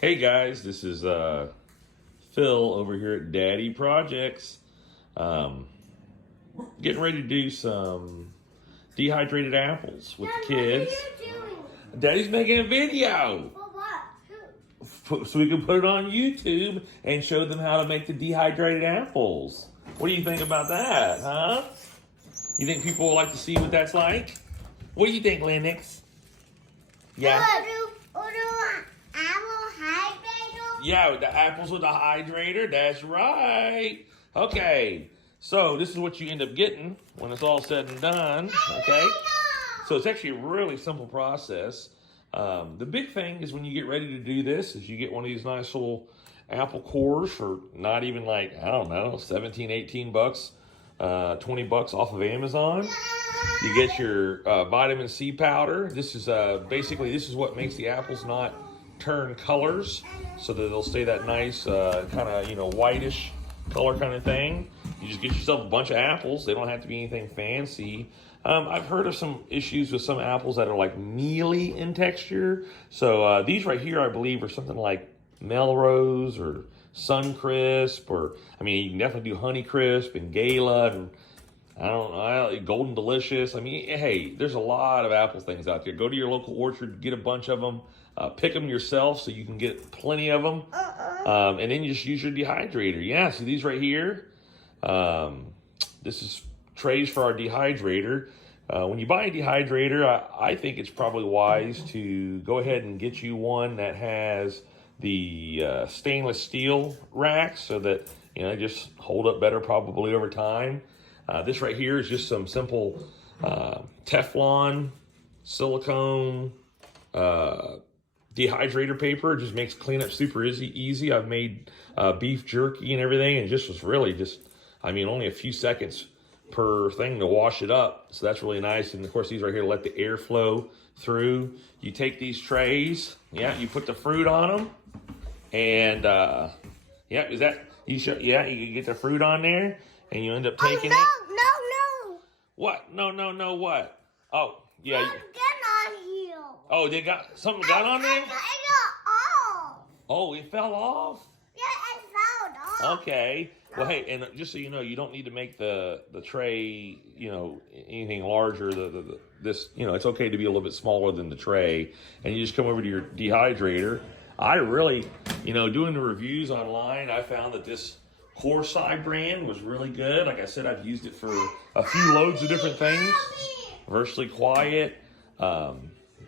Hey guys, this is Phil over here at Daddy.Projects. Getting ready to do some dehydrated apples with the kids. What are you doing? Daddy's making a video For what? so we can put it on YouTube and show them how to make the dehydrated apples. What do you think about that, huh? You think people will like to see what that's like? What do you think, Lennox? Yeah? Yeah, with the apples with the hydrator. That's right. Okay. So this is what you end up getting when it's all said and done. Okay. So it's actually a really simple process. The big thing is when you get ready to do this is you get one of these nice little apple cores for not even like, I don't know, 17, 18 bucks, 20 bucks off of Amazon. You get your vitamin C powder. This is basically, this is what makes the apples not turn colors, so that they'll stay that nice kind of, whitish color kind of thing. You just get yourself a bunch of apples. They don't have to be anything fancy. I've heard of some issues with some apples that are like mealy in texture. So these right here, I believe, are something like Melrose or Suncrisp, or I mean, you can definitely do Honeycrisp and Gala and I don't know, Golden Delicious. I mean, hey, there's a lot of apple things out there. Go to your local orchard, get a bunch of them, pick them yourself so you can get plenty of them, and then you just use your dehydrator. Yeah, so these right here, this is trays for our dehydrator. When you buy a dehydrator, I think it's probably wise to go ahead and get you one that has the stainless steel racks so that, just hold up better probably over time. This right here is just some simple Teflon, silicone, dehydrator paper. It just makes cleanup super easy. I've made beef jerky and everything, and it just was really only a few seconds per thing to wash it up. So that's really nice. And of course, these right here let the air flow through. You take these trays, you put the fruit on them, and you can get the fruit on there. And you end up taking it. No. What? No, what? Oh, yeah. Get on here. Oh, something got on there? It got off. Oh, it fell off? Yeah, it fell off. Okay. Well, hey, and just so you know, you don't need to make the tray, anything larger. This, it's okay to be a little bit smaller than the tray. And you just come over to your dehydrator. I really, doing the reviews online, I found that this Corsi brand was really good. Like I said, I've used it for a few loads of different things. Virtually quiet,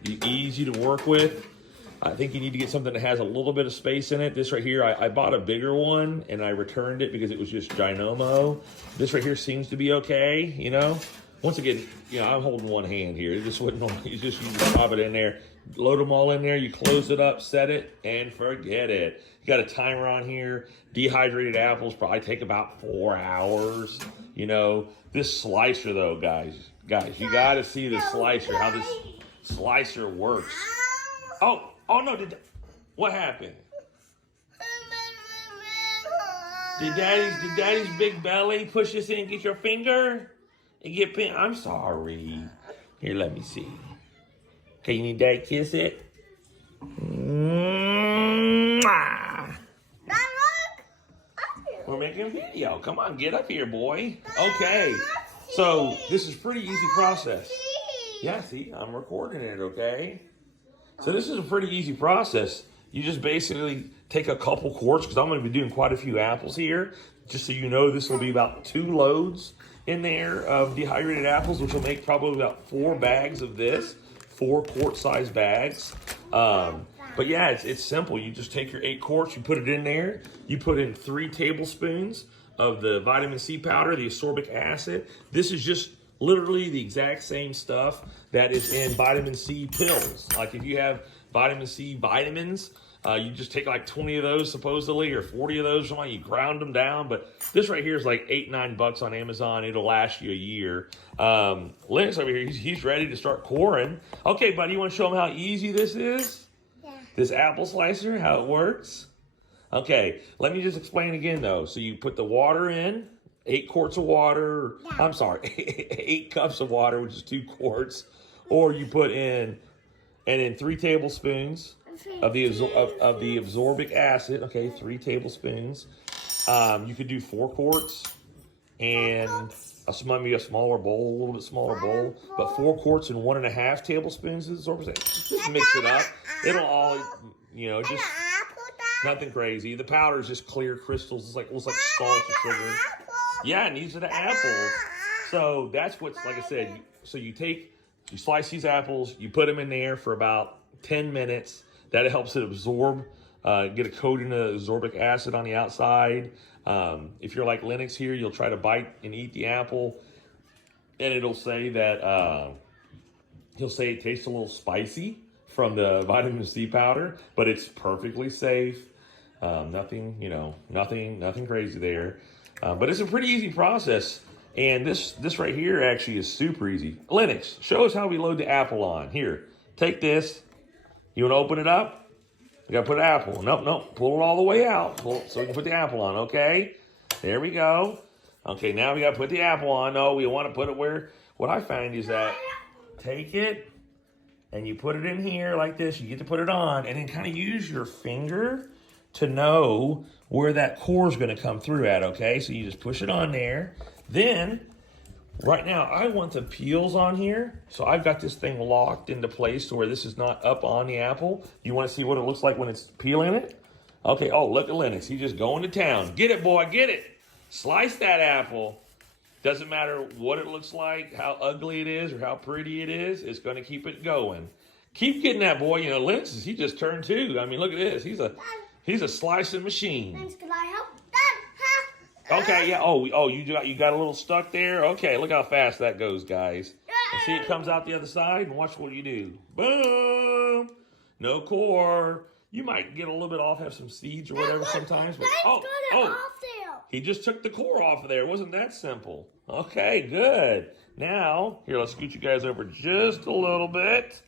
easy to work with. I think you need to get something that has a little bit of space in it. This right here, I bought a bigger one and I returned it because it was just ginormo. This right here seems to be okay, Once again, I'm holding one hand here. You just drop it in there, load them all in there. You close it up, set it, and forget it. You got a timer on here. Dehydrated apples probably take about 4 hours. This slicer though, guys, you got to see the slicer, how this slicer works. Oh no, what happened? Did Daddy's big belly push this in and get your finger? And get pinned? I'm sorry. Here, let me see. Okay, you need Daddy to kiss it? We're making a video. Come on, get up here, boy. Okay. So this is pretty easy process. Yeah, see, I'm recording it, okay? So this is a pretty easy process. You just basically take a couple quarts, because I'm going to be doing quite a few apples here. Just so you know, this will be about 2 loads in there of dehydrated apples, which will make probably about 4 bags of this, 4 quart-sized bags. But yeah, it's simple. You just take your 8 quarts, you put it in there. You put in 3 tablespoons of the vitamin C powder, the ascorbic acid. This is just literally the exact same stuff that is in vitamin C pills. Like if you have vitamin C vitamins, you just take like 20 of those supposedly, or 40 of those, something. You ground them down. But this right here is like $8-9 on Amazon. It'll last you a year. Lennox over here, he's ready to start coring. Okay, buddy, you want to show him how easy this is? Yeah. This apple slicer, how it works? Okay, let me just explain again though. So you put the water in, 8 quarts of water. Yeah. I'm sorry, 8 cups of water, which is 2 quarts. Or you put in, and then 3 tablespoons of the absorbic acid. Okay, 3 tablespoons. You could do 4 quarts and maybe a smaller bowl, a little bit smaller bowl, but 4 quarts and 1.5 tablespoons of absorbic acid. Just mix it up. It'll all, just nothing crazy. The powder is just clear crystals. It looks like salt or sugar. Yeah, and these are the apples. So that's what's, like I said, so you slice these apples, you put them in there for about 10 minutes. That helps it absorb, get a coating of absorbic acid on the outside. If you're like Lennox here, you'll try to bite and eat the apple, and it'll say that, he'll say it tastes a little spicy from the vitamin C powder, but it's perfectly safe. Nothing crazy there. But it's a pretty easy process. And this right here actually is super easy. Lennox, show us how we load the apple on. Here, take this. You want to open it up? You got to put an apple. Nope. Pull it all the way out so we can put the apple on, okay? There we go. Okay, now we got to put the apple on. No, we want to put it where, what I find is that take it and you put it in here like this. You get to put it on and then kind of use your finger to know where that core is going to come through at, okay? So you just push it on there. Then, right now, I want the peels on here. So I've got this thing locked into place to where this is not up on the apple. You want to see what it looks like when it's peeling it? Okay, oh, look at Lennox. He's just going to town. Get it, boy, get it. Slice that apple. Doesn't matter what it looks like, how ugly it is, or how pretty it is. It's going to keep it going. Keep getting that, boy. Lennox, he just turned 2. I mean, look at this. He's a slicing machine. Thanks, can I help? Okay, yeah. Oh, you got a little stuck there? Okay, look how fast that goes, guys. And see, it comes out the other side, and watch what you do. Boom! No core. You might get a little bit off, have some seeds or whatever sometimes. But, he just took the core off of there. It wasn't that simple. Okay, good. Now, here, let's scoot you guys over just a little bit.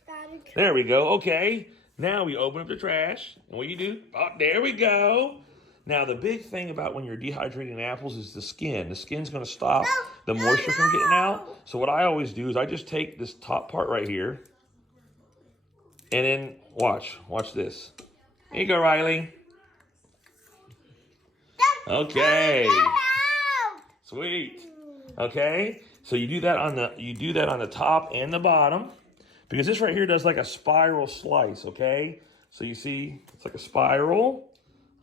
There we go. Okay. Now we open up the trash, and what you do? Oh, there we go. Now, the big thing about when you're dehydrating apples is the skin. The skin's going to stop the moisture from getting out. So what I always do is I just take this top part right here, and then watch this. Here you go, Riley. Okay. Sweet. Okay. So you do that on the top and the bottom, because this right here does like a spiral slice. Okay. So you see, it's like a spiral.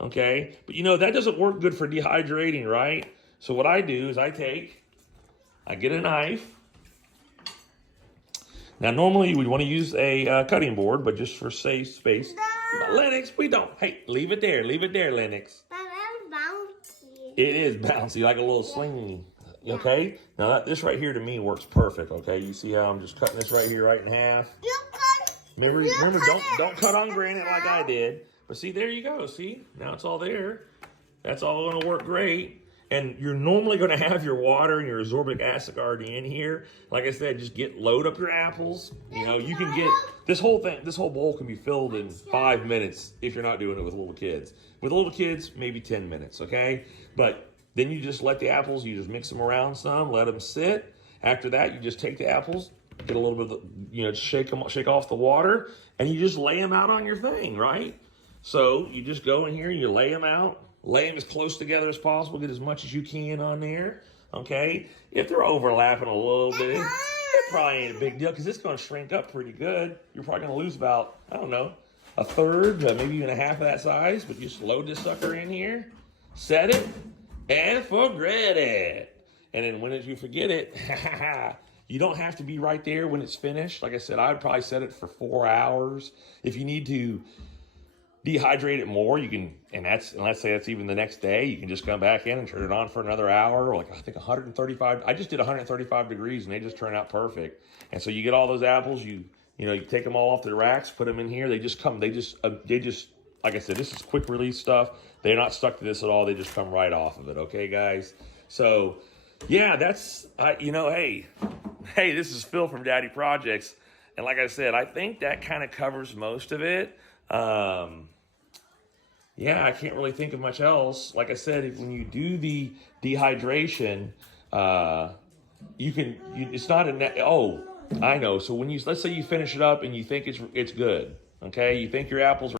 Okay, but that doesn't work good for dehydrating, right? So what I do is I get a knife. Now, normally we want to use a cutting board, but just for safe space. But Lennox, we don't. Hey, leave it there, Lennox. But I'm bouncy. It is bouncy, like a little sling. Okay, now this right here to me works perfect. Okay, you see how I'm just cutting this right here, right in half. Remember, don't cut on granite like I did. But see, there you go. See, now it's all there. That's all going to work great. And you're normally going to have your water and your absorbic acid already in here. Like I said, just load up your apples. You can get this whole bowl can be filled in 5 minutes if you're not doing it with little kids. With little kids, maybe 10 minutes, okay? But then you just let the apples, you just mix them around some, let them sit. After that, you just take the apples, get a little bit of, shake off the water, and you just lay them out on your thing, right? So you just go in here, you lay them out, lay them as close together as possible, get as much as you can on there, okay? If they're overlapping a little bit, it probably ain't a big deal because it's going to shrink up pretty good. You're probably going to lose about, I don't know, a third, maybe even a half of that size, but you just load this sucker in here, set it, and forget it. And then when you forget it, you don't have to be right there when it's finished. Like I said, I'd probably set it for 4 hours. If you need to dehydrate it more, you can, and let's say that's even the next day, you can just come back in and turn it on for another hour, like I think 135. I just did 135 degrees and they just turn out perfect. And so you get all those apples, you take them all off the racks, put them in here. They just like I said, this is quick release stuff. They're not stuck to this at all. They just come right off of it. Okay, guys. So yeah, that's hey, this is Phil from Daddy.Projects, and like I said, I think that kind of covers most of it. Yeah, I can't really think of much else. Like I said, when you do the dehydration, it's not I know. So let's say you finish it up and you think it's good. Okay, you think your apples are